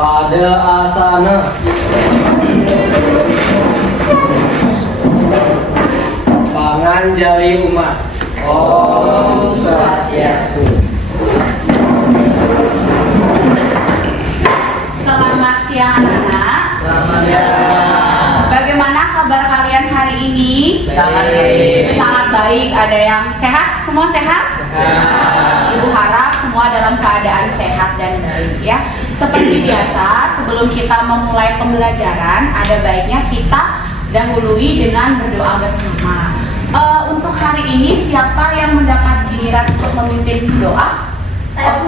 pada asana. Pangan jari umat. Om Swastiastu. Selamat siang anak-anak. Selamat siang. Bagaimana kabar kalian hari ini? Sangat baik. Sangat baik. Ada yang sehat? Semua sehat? Sehat. Ibu harap semua dalam keadaan sehat dan baik ya. Seperti biasa, sebelum kita memulai pembelajaran, ada baiknya kita dahului dengan berdoa bersama. Untuk hari ini siapa yang mendapat giliran untuk memimpin doa?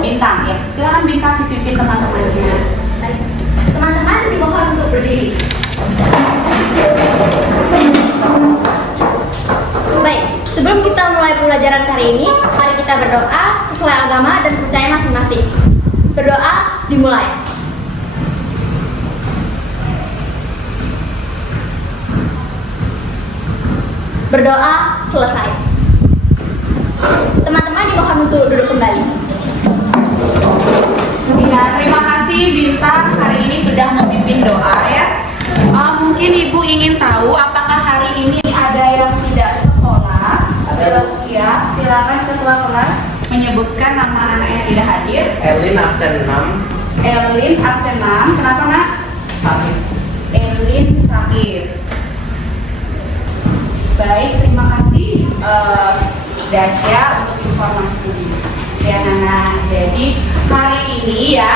Bintang ya. Silakan Bintang dipimpin teman-temannya. Teman-teman dimohon untuk berdiri. Baik, sebelum kita mulai pembelajaran kali ini, mari kita berdoa sesuai agama dan kepercayaan masing-masing. Berdoa dimulai. Berdoa selesai. Teman-teman dimohon untuk duduk kembali. Ya, terima kasih Bintang hari ini sudah memimpin doa ya. Mungkin Ibu ingin tahu apakah hari ini ada yang tidak sekolah? Silakan ketua kelas menyebutkan nama anak yang tidak hadir. Erlin absen 6. Erlin absen 6. Kenapa nak? Sakit. Erlin sakit. Baik, terima kasih Dasya untuk informasi. Ya Nana, jadi hari ini ya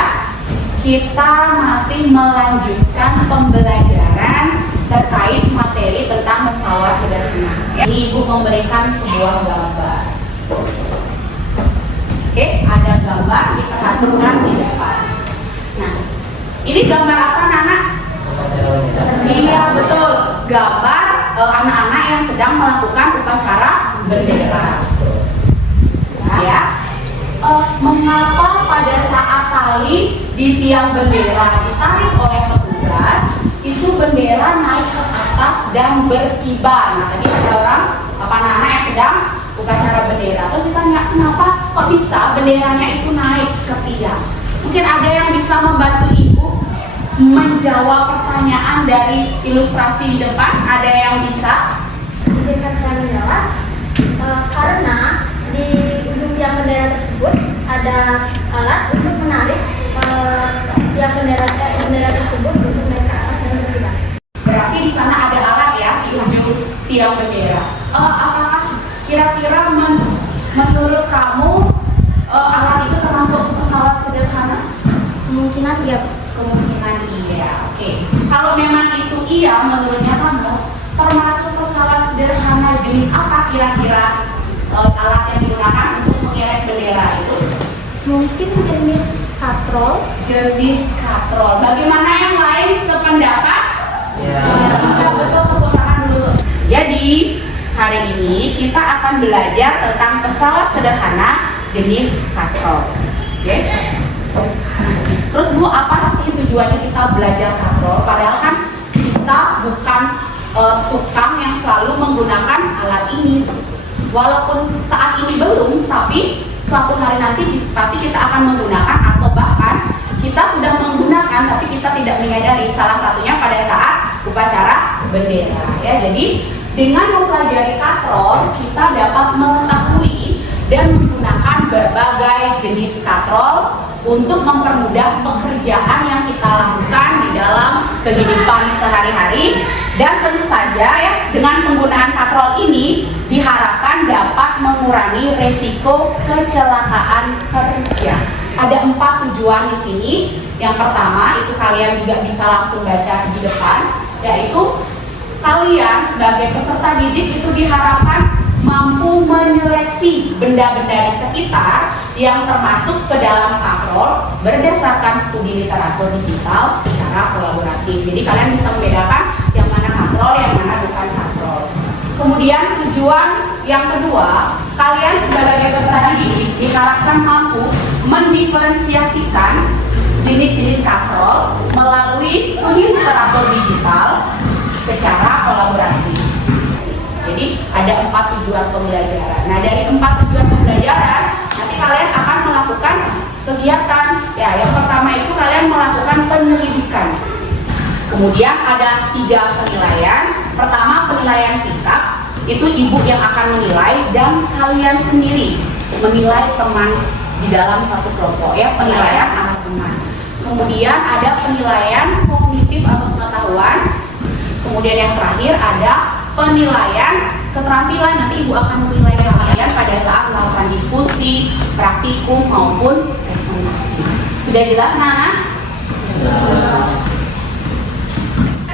kita masih melanjutkan pembelajaran terkait materi tentang pesawat sederhana. Ya. Ibu memberikan sebuah gambar. Oke, ada gambar diperhatikan di depan. Nah, ini gambar apa Nana? Iya betul, gambar anak-anak yang sedang melakukan upacara bendera. Nah, ya. Mengapa pada saat tali di tiang bendera ditarik oleh petugas itu bendera naik ke atas dan berkibar? Nah tadi ada orang anak-anak yang sedang upacara bendera, terus ditanya kenapa kok bisa benderanya itu naik ke tiang? Mungkin ada yang bisa membantu ibu menjawab pertanyaan dari ilustrasi di depan. Ada yang bisa? Izinkan saya menjawab. Karena di ujung tiang bendera tersebut ada alat untuk menarik tiang bendera tersebut untuk naik ke atas dan berkibar. Berarti di sana ada alat ya di ujung tiang bendera. Apakah kira-kira menurut kamu alat itu termasuk pesawat sederhana? Kemungkinan iya. Kemungkinan iya. Oke. Kalau memang itu iya, menurutnya kamu termasuk pesawat sederhana jenis apa kira-kira alat yang digunakan untuk mengerek bendera itu? Mungkin jenis katrol. Jenis katrol. Bagaimana yang lain sependapat? Ya. Betul, tepuk tangan dulu. Jadi hari ini kita akan belajar tentang pesawat sederhana jenis katrol. Oke? Terus Bu, apa sih tujuannya kita belajar katrol? Padahal kan kita bukan tukang yang selalu menggunakan alat ini. Walaupun saat ini belum, tapi suatu hari nanti pasti kita akan menggunakan, atau bahkan kita sudah menggunakan tapi kita tidak menyadari. Salah satunya pada saat upacara bendera ya. Jadi dengan mempelajari katrol kita dapat mengetahui dan menggunakan berbagai jenis katrol untuk mempermudah pekerjaan yang kita lakukan di dalam kehidupan sehari-hari. Dan tentu saja ya, dengan penggunaan katrol ini diharapkan dapat mengurangi resiko kecelakaan kerja. Ada 4 tujuan di sini. Yang pertama itu kalian juga bisa langsung baca di depan, yaitu kalian sebagai peserta didik itu diharapkan mampu menyeleksi benda-benda di sekitar yang termasuk ke dalam katrol berdasarkan studi literatur digital secara kolaboratif. Jadi kalian bisa membedakan yang mana katrol, yang mana bukan katrol. Kemudian tujuan yang kedua, kalian sebagai peserta didik diharapkan mampu mendiferensiasikan jenis-jenis katrol melalui studi literatur digital secara kolaboratif. Jadi ada 4 tujuan pembelajaran. Nah dari 4 tujuan pembelajaran nanti kalian akan melakukan kegiatan. Ya, yang pertama itu kalian kalian melakukan penyelidikan. Kemudian ada 3 penilaian. Pertama, penilaian sikap. Itu ibu yang akan menilai dan kalian sendiri menilai teman di dalam satu kelompok, ya, penilaian anak teman. Kemudian ada penilaian kognitif atau pengetahuan. Kemudian yang terakhir ada penilaian keterampilan. Nanti ibu akan menilai kalian pada saat melakukan diskusi, praktikum maupun presentasi. Sudah jelas, anak-anak?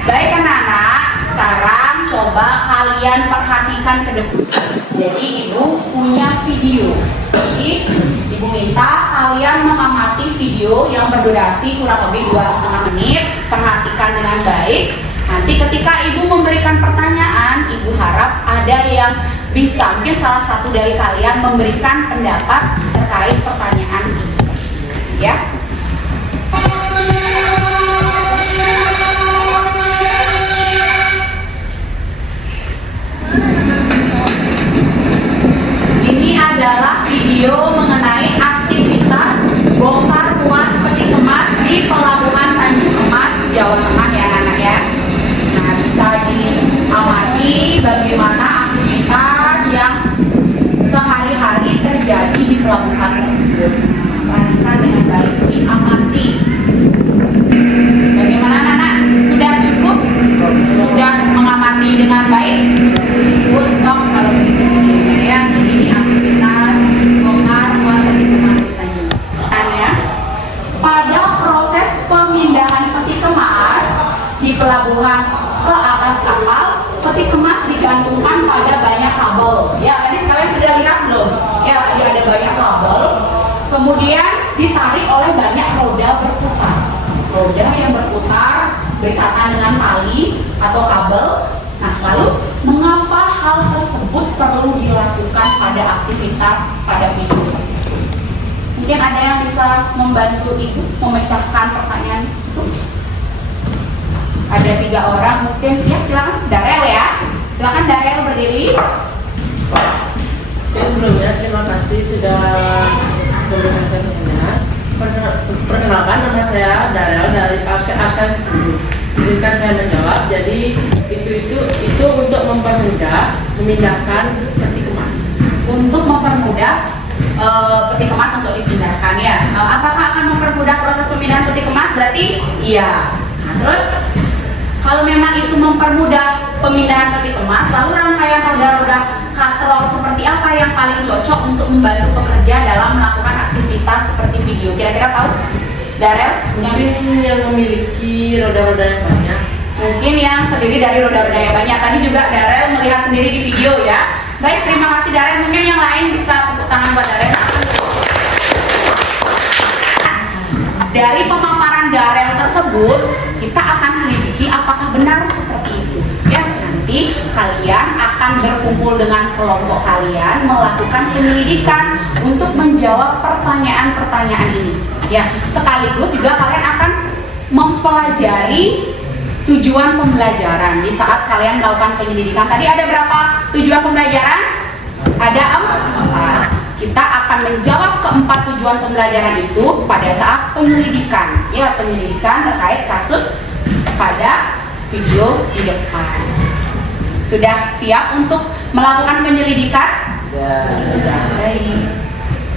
Baik, anak-anak, sekarang coba kalian perhatikan ke depan. Jadi ibu punya video. Jadi ibu minta kalian mengamati video yang berdurasi kurang lebih 2,5 menit. Perhatikan dengan baik. Nanti ketika ibu memberikan pertanyaan, ibu harap ada yang bisa, mungkin salah satu dari kalian memberikan pendapat terkait pertanyaan ibu tersebut, ya. Ini adalah video mengenai aktivitas bongkar muat peti kemas di Pelabuhan Tanjung Emas, Jawa Tengah, ya anak-anak ya. Nah, bisa diamati bagaimana aktivitas yang sehari-hari terjadi di pelabuhan tersebut. Perhatikan dengan baik, diamati. Bagaimana anak-anak? Sudah cukup? Sudah mengamati dengan baik? Stop kalau begitu videonya ya. Jadi ini aktivitas bongkar muat peti kemas di Tanjung. Ya. Pada proses pemindahan peti kemas di pelabuhan ke atas kapal, peti kemas digantungkan pada banyak kabel. Ya, tadi kalian sudah lihat belum? Ya, tadi ada banyak kabel. Kemudian ditarik oleh banyak roda berputar. Roda yang berputar berkaitan dengan tali atau kabel. Nah, lalu mengapa hal tersebut perlu dilakukan pada aktivitas pada video tersebut? Mungkin ada yang bisa membantu ibu memecahkan pertanyaan itu. Ada 3 orang mungkin, ya silakan Darel ya. Silakan Darel berdiri. Ya, sebelumnya terima kasih sudah memberikan saya kesempatan. Perkenalkan, nama saya Darel dari absen 10. Izinkan saya menjawab. Jadi itu untuk mempermudah memindahkan peti kemas. Untuk mempermudah peti kemas untuk dipindahkan ya. Apakah akan mempermudah proses pemindahan peti kemas? Berarti iya. Nah, terus kalau memang itu mempermudah pemindahan peti kemas, lalu rangkaian roda-roda katrol seperti apa yang paling cocok untuk membantu pekerja dalam melakukan aktivitas seperti video? Kira-kira tahu? Darel? Mungkin yang memiliki roda-roda yang banyak. Mungkin yang terdiri dari roda-roda yang banyak. Tadi juga Darel melihat sendiri di video ya. Baik, terima kasih Darel. Mungkin yang lain bisa tepuk tangan buat Darel. Dari pemaparan Darel tersebut, kita akan selidiki apakah benar seperti itu. Ya, nanti kalian akan berkumpul dengan kelompok kalian melakukan penyelidikan untuk menjawab pertanyaan-pertanyaan ini. Ya, sekaligus juga kalian akan mempelajari tujuan pembelajaran di saat kalian melakukan penyelidikan. Tadi ada berapa tujuan pembelajaran? Ada 4. Kita akan menjawab keempat tujuan pembelajaran itu pada saat penyelidikan. Ya, penyelidikan terkait kasus pada video di depan. Sudah siap untuk melakukan penyelidikan? Ya. Sudah.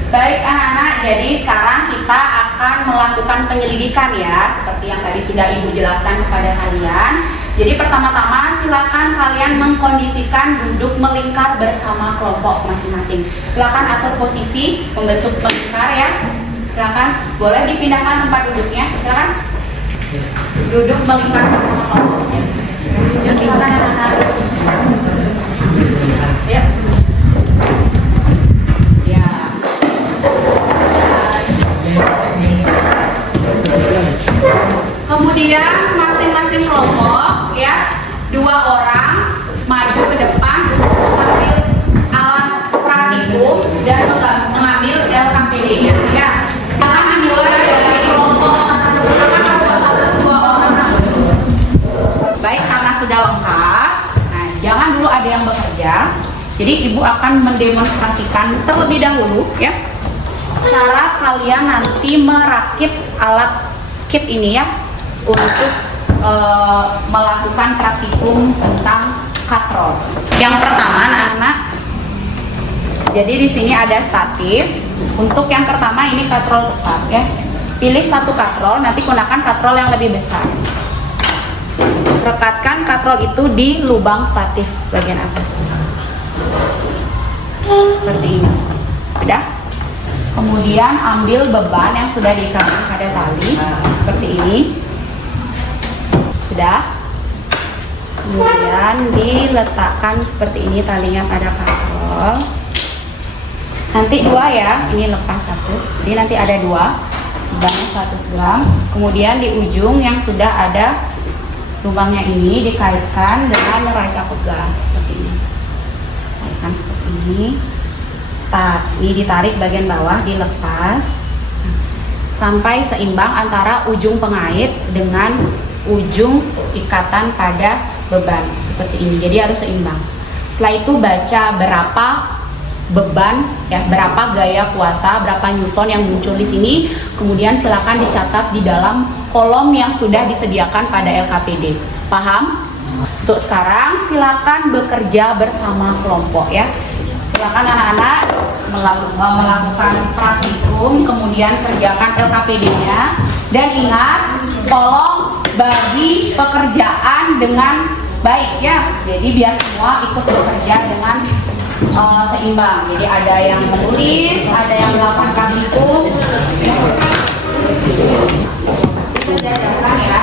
Baik anak-anak, jadi sekarang kita akan melakukan penyelidikan ya, seperti yang tadi sudah ibu jelaskan kepada kalian. Jadi pertama-tama silakan kalian mengkondisikan duduk melingkar bersama kelompok masing-masing. Silakan atur posisi membentuk melingkar ya. Silakan, boleh dipindahkan tempat duduknya. Silakan duduk melingkar bersama kelompoknya. Ya, silakan anak-anak. Ya. Kemudian masing-masing kelompok ya, 2 orang maju ke depan untuk mengambil alat praktikum dan mengambil LKPD-nya ya. Silakan dimulai dari kelompok 1, 2 orang. Baik, karena sudah lengkap, nah jangan dulu ada yang bekerja. Jadi ibu akan mendemonstrasikan terlebih dahulu ya cara kalian nanti merakit alat kit ini ya untuk melakukan praktikum tentang katrol. Yang pertama anak-anak, jadi di sini ada statif. Untuk yang pertama ini katrol tetap ya. Pilih satu katrol, nanti gunakan katrol yang lebih besar. Rekatkan katrol itu di lubang statif bagian atas. Seperti ini. Sudah? Kemudian ambil beban yang sudah diikatkan pada tali seperti ini. Sudah? Kemudian diletakkan seperti ini talinya pada katrol. Nanti dua ya, ini lepas satu. Jadi nanti ada dua, bebannya 100 gram. Kemudian di ujung yang sudah ada lubangnya ini dikaitkan dengan neraca pegas seperti ini. Kaitkan seperti ini. Ini ditarik bagian bawah, dilepas sampai seimbang antara ujung pengait dengan ujung ikatan pada beban seperti ini. Jadi harus seimbang. Setelah itu baca berapa beban ya, berapa gaya kuasa, berapa newton yang muncul di sini. Kemudian silakan dicatat di dalam kolom yang sudah disediakan pada LKPD. Paham? Untuk sekarang silakan bekerja bersama kelompok ya. Silakan anak-anak melakukan praktikum, kemudian kerjakan LKPD-nya, dan ingat tolong bagi pekerjaan dengan baik ya. Jadi biar semua ikut bekerja dengan seimbang. Jadi ada yang menulis, ada yang melakukan praktikum. Disejajarkan ya.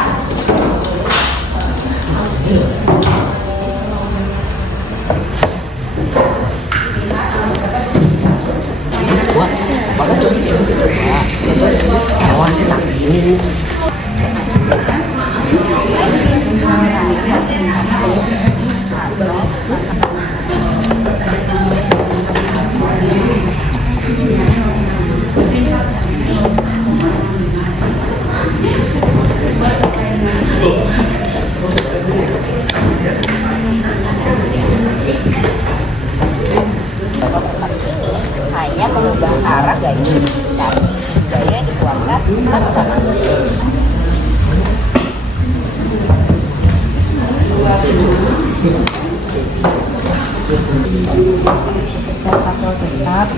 Hanya mengubah arah gaya dan gaya dikuatkan sama. Tetap.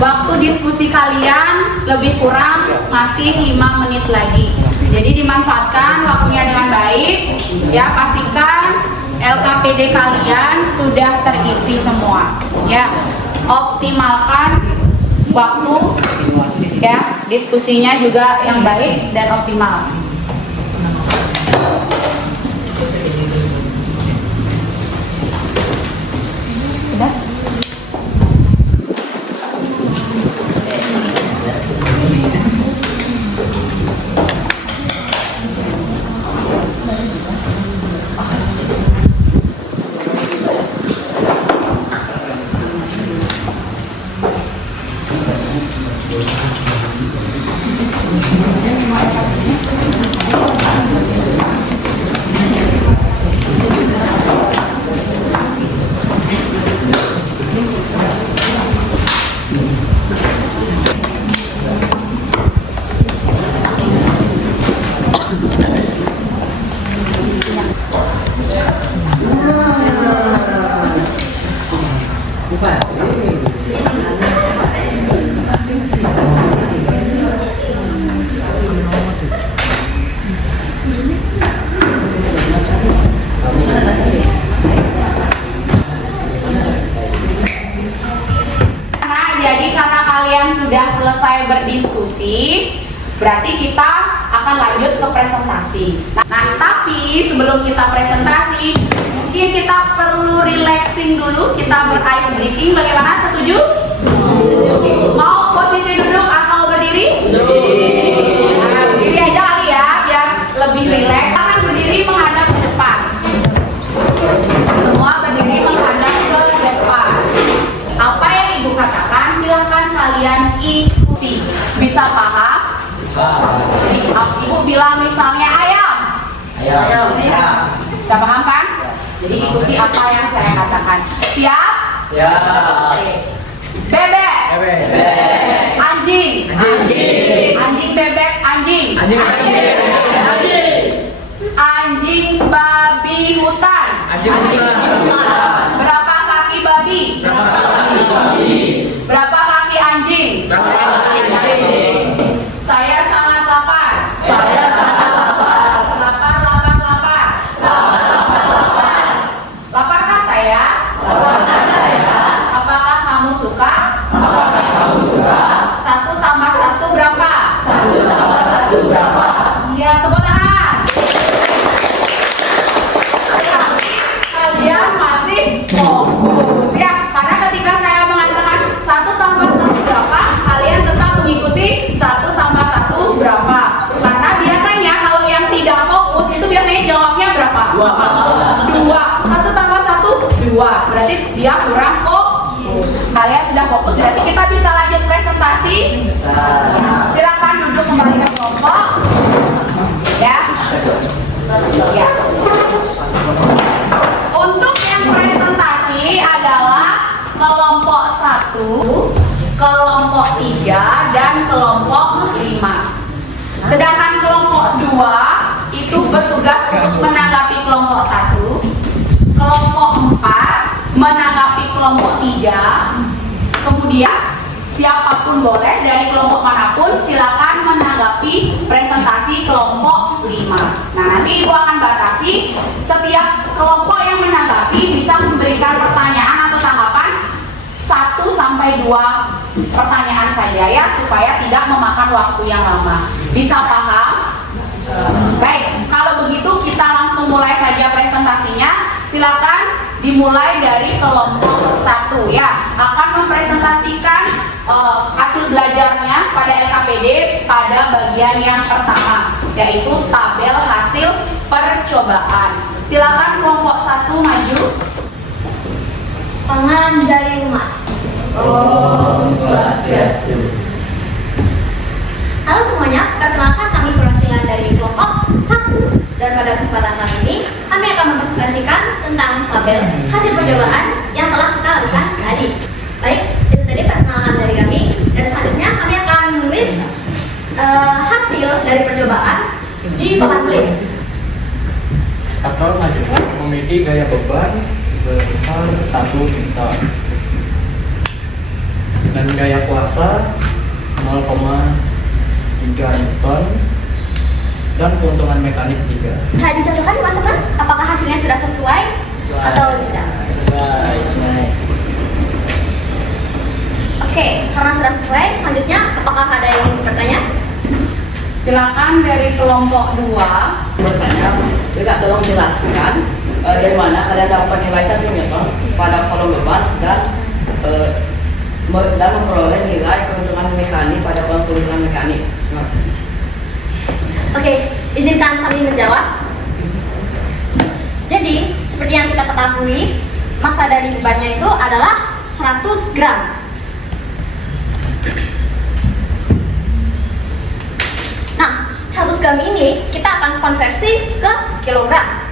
Waktu diskusi kalian lebih kurang masih 5 menit lagi. Jadi dimanfaatkan waktunya dengan baik ya, pastikan LKPD kalian sudah terisi semua ya. Optimalkan waktu ya, diskusinya juga yang baik dan optimal. Sudah? Sudah selesai berdiskusi, berarti kita akan lanjut ke presentasi presentasi. Nah, tapi sebelum kita presentasi, mungkin kita perlu relaxing dulu, kita ber-ice breaking. Bagaimana? Setuju? Setuju. Mau posisi duduk atau berdiri? Berdiri. Nah, berdiri aja kali ya, biar lebih rileks. Akan berdiri menghadap ke depan. Semua berdiri menghadap ke depan. Apa yang ibu katakan, silahkan kalian ikuti. Bisa paham? Ibu bilang misalnya ayam. Ayam. Bisa paham kan? Jadi ikuti apa yang saya katakan. Siap? Siap. Oke. Bebek. Bebek. Anjing. Anjing. Anjing bebek anjing. Anjing bebek. Anjing babi hutan. Anjing hutan. Berapa kaki babi? Berapa kaki babi? Berapa kaki anjing? Berapa kaki anjing? Saya sangat lapar. Saya sangat lapar. Lapar, lapar, lapar. Laparkah saya? Laparkah saya? Apakah kamu suka? Apakah kamu suka? 1 tambah 1 berapa? 1 tambah 1 berapa? Iya, tepuk tangan. Kalian masih fokus ya? Karena ketika saya mengatakan 1 tambah 1 berapa, kalian tetap mengikuti 1 tambah 1 berapa. Karena biasanya kalau yang tidak fokus itu biasanya jawabnya berapa? 2. 1 tambah 1 2. Berarti dia kurang fokus. Kalian sudah fokus, berarti kita bisa lanjut presentasi. Silakan duduk kembali ke kelompok. Ya. Ya. Untuk yang presentasi adalah kelompok 1, kelompok 3, dan kelompok 5. Sedangkan kelompok 2 itu bertugas untuk menanggapi kelompok 1, kelompok 4 menanggapi kelompok 3, kemudian siapapun boleh dari kelompok manapun silakan menanggapi presentasi kelompok 5. Nah, nanti ibu akan batasi setiap kelompok yang menanggapi bisa memberikan pertanyaan atau tanggapan 1 sampai 2 pertanyaan saja ya, supaya tidak memakan waktu yang lama. Bisa paham? Baik, kalau begitu kita langsung mulai saja presentasinya. Silakan dimulai dari kelompok 1 ya. Akan mempresentasikan hasil belajarnya pada LKPD pada bagian yang pertama, yaitu tabel hasil percobaan. Silakan kelompok 1 maju. Pangan dari rumah. Om Swastiastu. Halo semuanya, perkenalkan kami perwakilan dari kelompok 1. Dan pada kesempatan kali ini, kami akan mempresentasikan tentang tabel hasil percobaan yang telah kita lakukan tadi. Baik, itu tadi perkenalan dari kami. Dan selanjutnya kami akan menulis hasil dari percobaan di papan tulis. Kapal maju memiliki gaya beban sebesar 1 meter dan gaya kuasa 0,3 Newton dan keuntungan mekanik 3. Nah, dicocokkan teman-teman, apakah hasilnya sudah sesuai atau tidak? Sesuai. Oke, karena sudah sesuai, selanjutnya apakah ada yang ingin bertanya? Silakan dari kelompok 2. Bertanya, juga tolong jelaskan dari mana kalian dapat nilai 1 Newton pada kolom beban dan memperoleh nilai keuntungan mekanik pada kolom keuntungan mekanik. Terima kasih. Oke, izinkan kami menjawab. Jadi, seperti yang kita ketahui, massa dari bebannya itu adalah 100 gram. Nah, 100 gram ini kita akan konversi ke kilogram.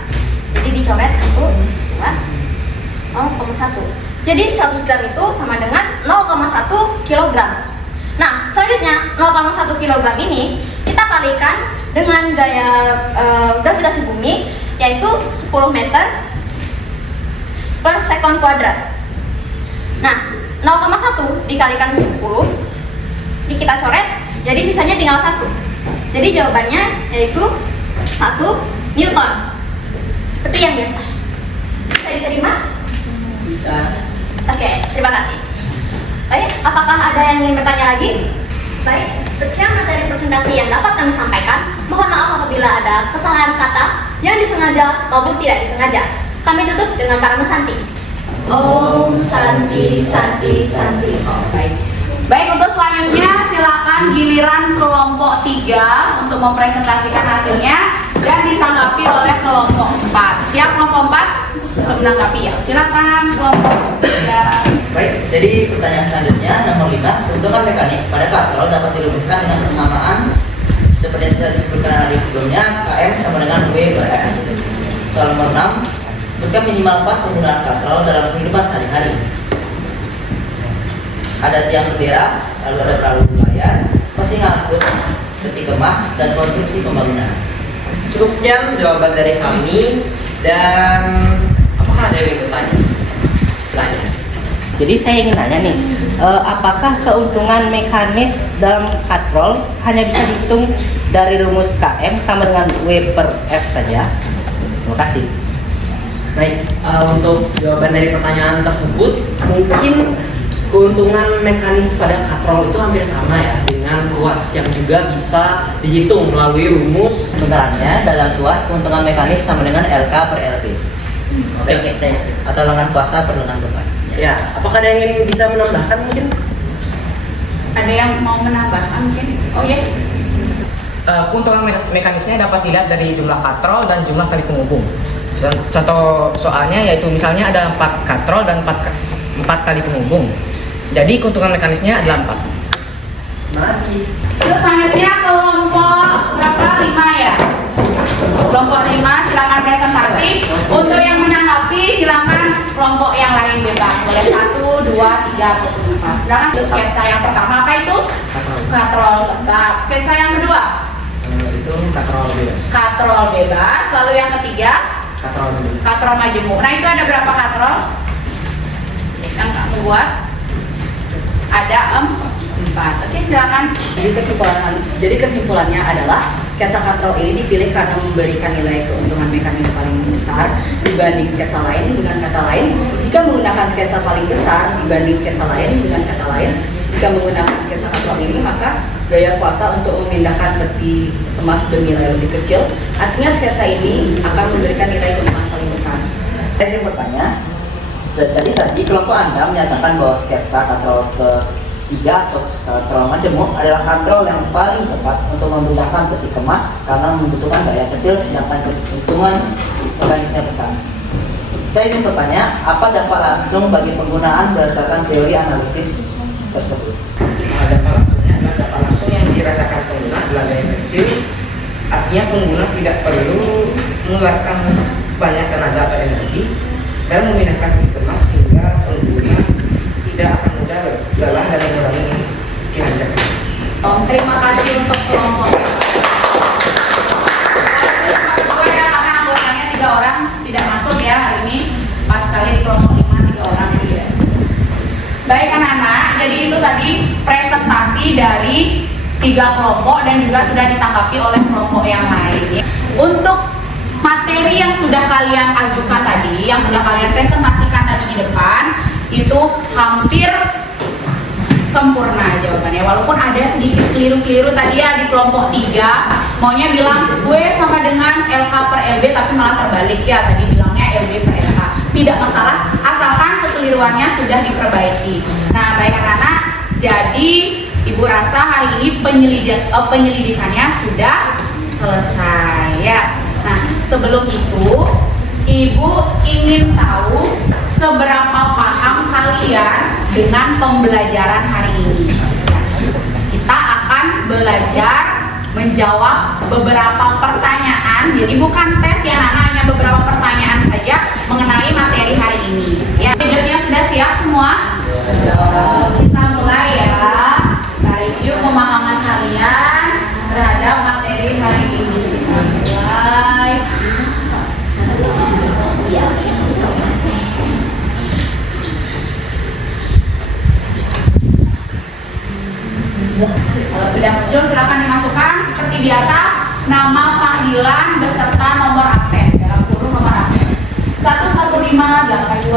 Jadi dicoret 0,1. Jadi 100 gram itu sama dengan 0,1 kilogram. Nah, selanjutnya 0,1 kilogram ini kita kalikan dengan gaya gravitasi bumi, yaitu 10 meter per sekon kuadrat. Nah, 0,1 dikalikan 10, ini kita coret, jadi sisanya tinggal 1. Jadi jawabannya yaitu 1 Newton. Seperti yang di atas. Bisa diterima? Bisa. Oke, terima kasih. Baik, apakah ada yang ingin bertanya lagi? Baik, Sekian materi presentasi yang dapat kami sampaikan. Mohon maaf apabila ada kesalahan kata yang disengaja maupun tidak disengaja. Kami tutup dengan para Santi. Om Santi Santi Santi. Oh, baik. Baik, untuk selanjutnya silakan giliran kelompok 3 untuk mempresentasikan hasilnya dan ditanggapi oleh kelompok 4. Siap kelompok 4 untuk menanggapi ya? Silakan kelompok 3. Baik, jadi pertanyaan selanjutnya nomor 5, peruntukan mekanik pada katrol dapat dirumuskan dengan persamaan seperti yang sudah disebutkan hari sebelumnya, KM sama dengan W per F. Soal nomor 6, sebutkan minimal 4 penggunaan katrol dalam kehidupan sehari-hari. Ada tiang bendera, lalu ada perahu layar, mesin ngangkut, peti kemas, dan konstruksi pembangunan. Cukup sekian jawaban dari kami, dan apakah ada yang bertanya? Tanya. Jadi saya ingin nanya nih, apakah keuntungan mekanis dalam katrol hanya bisa dihitung dari rumus KM sama dengan W per F saja? Terima kasih. Baik, untuk jawaban dari pertanyaan tersebut, mungkin keuntungan mekanis pada katrol itu hampir sama ya dengan kuas yang juga bisa dihitung melalui rumus. Sebenarnya dalam tuas keuntungan mekanis sama dengan LK per LB. Oke, saya atau lengan kuasa per lengan beban. Ya, apakah ada yang ingin bisa menambahkan mungkin? Ada yang mau menambahkan mungkin? Oh ya. Keuntungan mekanisnya dapat dilihat dari jumlah katrol dan jumlah tali penghubung. Contoh soalnya yaitu misalnya ada 4 katrol dan 4 tali penghubung. Jadi keuntungan mekanisnya adalah 4. Terima kasih. Terus selanjutnya kelompok berapa? 5 ya? Kelompok 5 silakan presentasi. Untuk yang menanggapi silakan kelompok yang lain bebas. Boleh 1, 2, 3, atau 4. Silakan. Terus sketsa yang pertama apa itu? Katrol ketat. Sketsa yang kedua? Itu katrol bebas. Katrol bebas. Lalu yang ketiga? Katrol bebas. Katrol majemuk. Nah itu ada berapa katrol yang kamu buat? Ada 4. Oke, silakan. Jadi kesimpulannya adalah sketsa katrol ini dipilih karena memberikan nilai keuntungan mekanis paling besar dibanding sketsa lain. Dengan kata lain, jika menggunakan sketsa paling besar dibanding sketsa lain, dengan kata lain, jika menggunakan sketsa katrol ini, maka gaya kuasa untuk memindahkan peti kemas bernilai lebih kecil. Artinya sketsa ini akan memberikan nilai keuntungan paling besar. Saya ingin bertanya, tadi kelompok Anda menyatakan bahwa sketsa katrol ketiga atau katrol majemuk adalah katrol yang paling tepat untuk memindahkan peti kemas karena membutuhkan gaya kecil sedangkan keuntungan mekanisnya besar. Saya ingin bertanya, apa dampak langsung bagi penggunaan berdasarkan teori analisis tersebut? Dampak langsungnya adalah dampak langsung yang dirasakan pengguna adalah gaya kecil. Artinya pengguna tidak perlu mengeluarkan banyak tenaga atau energi dalam memindahkan peti kemas sehingga pengguna tidak akan mudah lelah dan mengurangi kinerja. Terima kasih untuk kelompok. Karena anggotanya 3 orang tidak masuk ya hari ini. Pas sekali di kelompok 5 3 orang yang tidak masuk. Baik anak-anak, jadi itu tadi presentasi dari 3 kelompok dan juga sudah ditanggapi oleh kelompok yang lain. Untuk materi yang sudah kalian ajukan tadi, yang sudah kalian presentasikan tadi di depan, itu hampir sempurna jawabannya. Walaupun ada sedikit keliru-keliru tadi ya di kelompok 3, maunya bilang gue sama dengan LK per LB tapi malah terbalik ya, tadi bilangnya LB per LK. Tidak masalah, asalkan kekeliruannya sudah diperbaiki. Nah, baik anak-anak, jadi Ibu rasa hari ini penyelidikannya sudah selesai ya. Nah, sebelum itu Ibu ingin tahu seberapa paham kalian dengan pembelajaran hari ini. Kita akan belajar menjawab beberapa pertanyaan. Jadi bukan tes ya, hanya beberapa pertanyaan saja mengenai materi hari ini. Ya, belajarnya sudah siap semua? Kita mulai ya. Kita review pemahaman kalian terhadap materi hari ini. Kita mulai. Kalau sudah muncul silakan dimasukkan seperti biasa nama panggilan beserta nomor absen dalam kurung nomor absen 11582.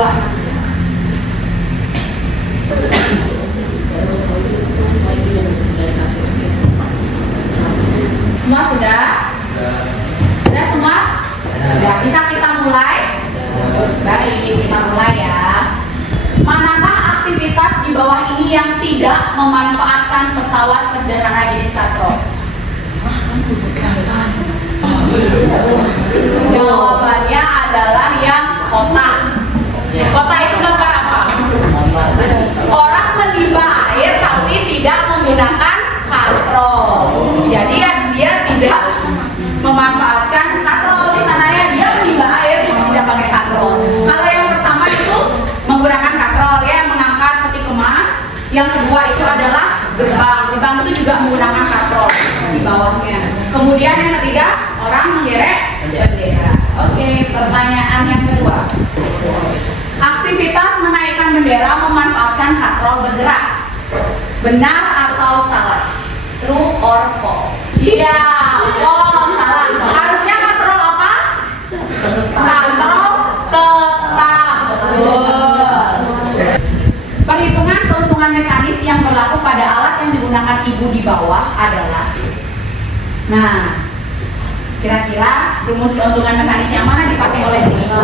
Semua sudah? Sudah semua? Sudah. Bisa kita mulai? Baik, kita mulai ya. Manakah aktivitas di bawah ini yang tidak memanfaatkan pesawat sederhana jenis katrol? Jawabannya adalah yang kotak. Kotak itu gambar apa? Orang menimba air tapi tidak menggunakan katrol. Jadi dia tidak memanfaatkan katrol di sana ya, dia menimba air cuma tidak pakai katrol. Kalau yang pertama itu menggunakan katrol ya, mengangkat peti kemas. Yang kedua itu adalah gerbang. Gerbang itu juga menggunakan katrol di bawahnya. Kemudian yang ketiga, orang menggerek bendera. Oke, pertanyaan yang kedua. Aktivitas menaikkan bendera memanfaatkan katrol bergerak. Benar atau salah? True or false? Iya, false, salah. Harusnya katrol apa? Katrol tetap. Betul. Perhitungan keuntungan mekanis yang berlaku pada alat yang digunakan ibu di bawah adalah. Nah, kira-kira rumus keuntungan mekanis yang mana dipakai oleh si ibu?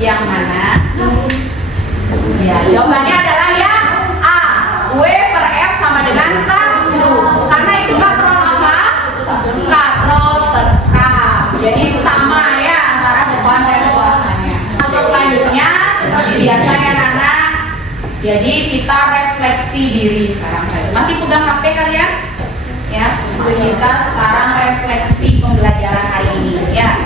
Yang mana? Ya, jawabannya adalah yang A. W per F sama dengan 1. Karena itu katrol apa? Katrol tetap. Jadi sama ya antara beban dan kuasanya. Untuk selanjutnya seperti biasa ya Nana. Jadi kita refleksi diri sekarang. Masih pegang HP kalian? Ya, kita sekarang refleksi pembelajaran hari ini ya.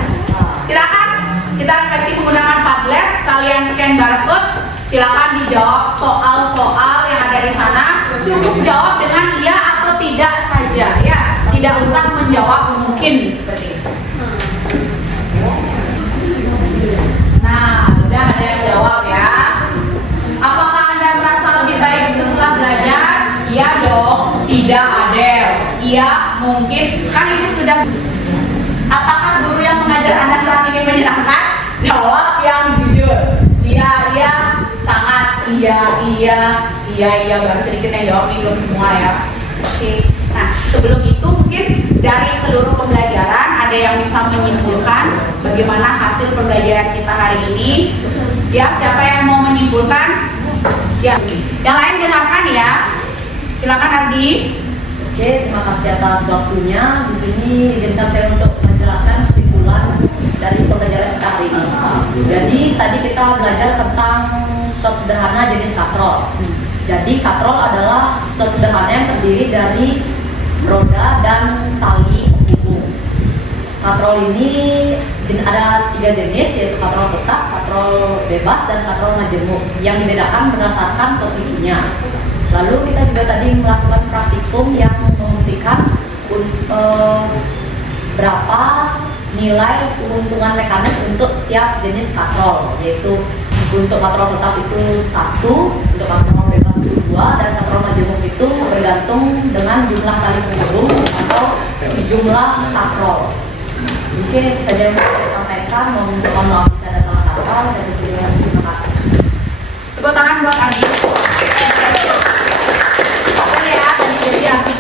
Silakan kita refleksi menggunakan Padlet. Kalian scan barcode. Silakan dijawab soal-soal yang ada di sana. Cukup jawab dengan iya atau tidak saja ya. Tidak usah menjawab mungkin seperti itu. Nah, udah ada yang jawab ya. Apakah Anda merasa lebih baik setelah belajar? Iya dong. Tidak, Adel. Iya, mungkin. Kan ini sudah. Apakah guru yang mengajar Anda saat ini menyenangkan? Jawab yang jujur. Iya, sangat. Iya, baru sedikit yang jawab, belum semua ya. Oke. Nah, sebelum itu mungkin dari seluruh pembelajaran ada yang bisa menyimpulkan bagaimana hasil pembelajaran kita hari ini. Ya, siapa yang mau menyimpulkan? Ya, yang lain dengarkan ya. Silakan Ardi. Oke, terima kasih atas waktunya. Di sini izinkan saya untuk menjelaskan kesimpulan dari pembelajaran kita hari ini. Jadi tadi kita belajar tentang shot sederhana jenis katrol. Jadi katrol adalah shot sederhana yang terdiri dari roda dan tali penghubung. Katrol ini ada 3 jenis, yaitu katrol tetap, katrol bebas, dan katrol majemuk, yang dibedakan berdasarkan posisinya. Lalu kita juga tadi melakukan praktikum yang membuktikan berapa nilai keuntungan mekanis untuk setiap jenis katrol, yaitu untuk katrol tetap itu 1, untuk katrol bebas itu 2, dan katrol majemuk itu bergantung dengan jumlah tali penghubung atau jumlah katrol. Mungkin itu saja yang saya sampaikan. Mohon maaf jika ada salah kata. Saya tutup. Terima kasih. Tepuk tangan buat Ardi.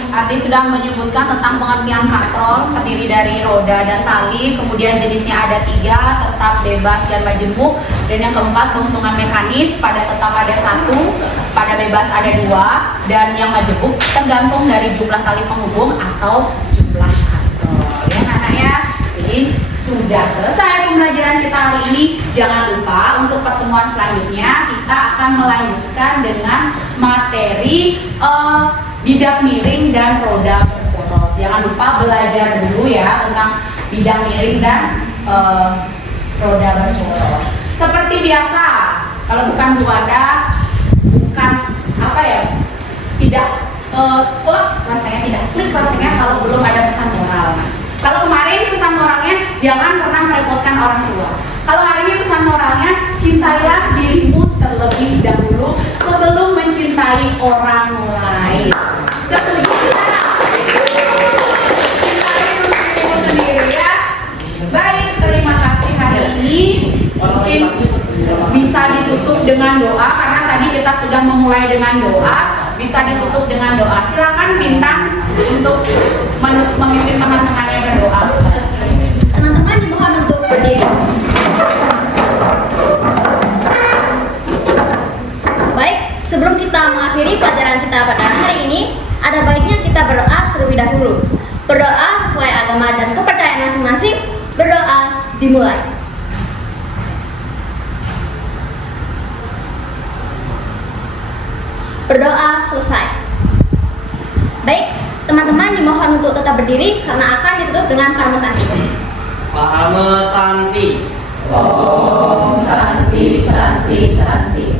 Ardi sudah menyebutkan tentang pengertian katrol, terdiri dari roda dan tali, kemudian jenisnya ada 3, tetap, bebas, dan majemuk, dan yang keempat keuntungan mekanis, pada tetap ada 1, pada bebas ada 2, dan yang majemuk tergantung dari jumlah tali penghubung atau jumlah katrol. Ya anak ya, jadi sudah selesai pembelajaran kita hari ini. Jangan lupa untuk pertemuan selanjutnya kita akan melanjutkan dengan materi bidang miring dan roda berporos. Jangan lupa belajar dulu ya tentang bidang miring dan roda berporos. Seperti biasa, kalau bukan Bu Wanda, bukan apa ya, tidak klub rasanya, tidak klik rasanya kalau belum ada pesan moral. Kalau kemarin pesan moralnya jangan pernah merepotkan orang tua. Kalau hari ini pesan moralnya, cintailah dirimu terlebih dahulu sebelum mencintai orang lain. Setuju tidak? Cintai dirimu sendiri ya. Baik, terima kasih hari ini. Mungkin bisa ditutup dengan doa karena tadi kita sudah memulai dengan doa. Bisa ditutup dengan doa. Silakan Bintang. untuk memimpin teman-temannya berdoa. Teman-teman dimohon untuk berdiri. Baik, sebelum kita mengakhiri pelajaran kita pada hari ini, ada baiknya kita berdoa terlebih dahulu. Berdoa sesuai agama dan kepercayaan masing-masing. Berdoa dimulai. Berdoa selesai. Baik, teman-teman dimohon untuk tetap berdiri karena akan ditutup dengan Parma Santi. Parma Santi. Om Santi Santi Santi.